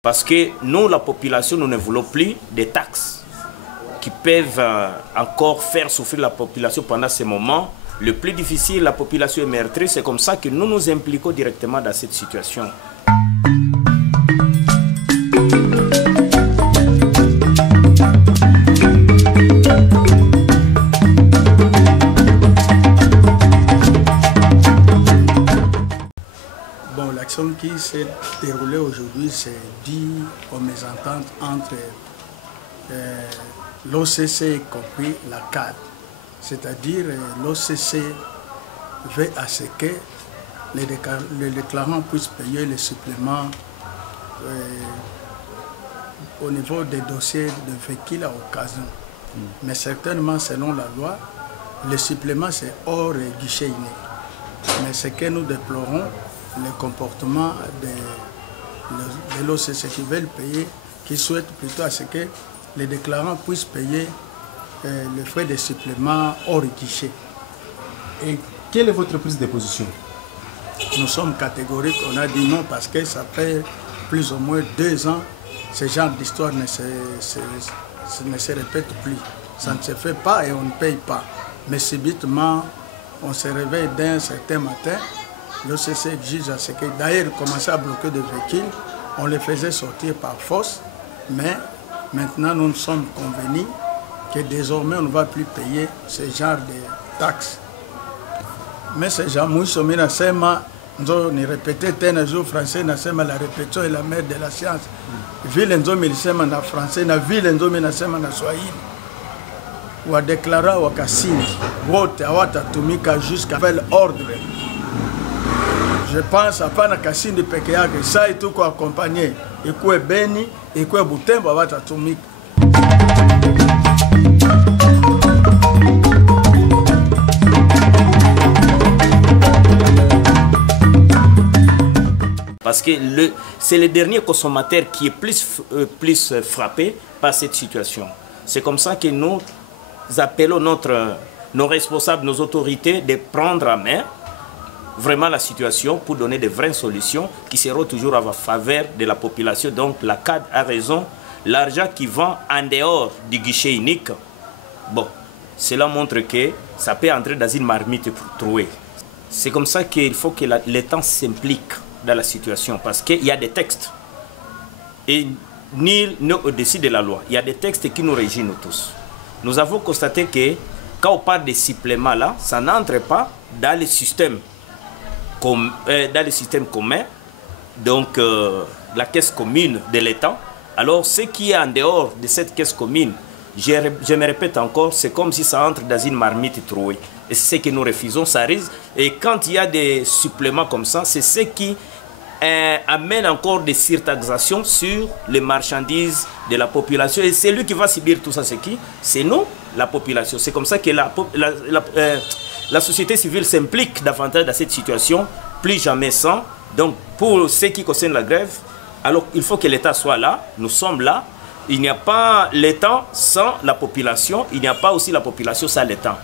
Parce que nous, la population, nous ne voulons plus des taxes qui peuvent encore faire souffrir la population pendant ces moments. Le plus difficile, la population est meurtrie. C'est comme ça que nous nous impliquons directement dans cette situation. Bon, l'action qui s'est déroulée aujourd'hui, c'est dû aux mésententes entre l'OCC y compris la CAD. C'est-à-dire l'OCC veut à ce que les déclarants puissent payer les suppléments au niveau des dossiers de véhicules à occasion. Mais certainement, selon la loi, le supplément c'est hors guichet unique. Mais ce que nous déplorons, le comportement de l'OCC qui veulent payer, qui souhaitent plutôt à ce que les déclarants puissent payer les frais de supplément hors guichet. Et quelle est votre prise de position? Nous sommes catégoriques, on a dit non parce que ça fait plus ou moins 2 ans, ce genre d'histoire ne se répète plus. Ça ne se fait pas et on ne paye pas. Mais subitement, on se réveille d'un certain matin, l'OCC exige à ce que d'ailleurs commençait à bloquer des véhicules, on les faisait sortir par force, mais maintenant nous nous sommes convenus que désormais on ne va plus payer ce genre de taxes. Mais ces gens, nous sommes nous répété un jour français, la répétition est la mère de la science. Ville nzomi lisema na français, na ville nzomi nasema na Swahili. Wa déclara wa kasindi, wote hawatatumika jusqu'à l'ordre. Je pense à pana kasindi peke yake, ça itu kwa accompagner, ikuwe Beni, ikuwe Butembo hawatatumika. Parce que c'est le dernier consommateur qui est plus frappé par cette situation. C'est comme ça que nous appelons nos responsables, nos autorités de prendre à main vraiment la situation pour donner de vraies solutions qui seront toujours à faveur de la population. Donc la CAD a raison, l'argent qui va en dehors du guichet unique, bon, cela montre que ça peut entrer dans une marmite trouée. C'est comme ça qu'il faut que l'État s'implique dans la situation parce qu'il y a des textes et nul n'est au-dessus de la loi. Il y a des textes qui nous régissent nous tous. Nous avons constaté que quand on parle de suppléments là, ça n'entre pas dans le système commun, donc la caisse commune de l'État. Alors ce qui est en dehors de cette caisse commune, je me répète encore, c'est comme si ça entre dans une marmite trouée. Et c'est ce que nous refusons, ça risque. Et quand il y a des suppléments comme ça, c'est ce qui amène encore des surtaxations sur les marchandises de la population. Et c'est lui qui va subir tout ça, c'est qui? C'est nous, la population. C'est comme ça que la société civile s'implique davantage dans cette situation, plus jamais sans. Donc pour ce qui concerne la grève, alors il faut que l'État soit là, nous sommes là. Il n'y a pas l'État sans la population, il n'y a pas aussi la population sans l'État.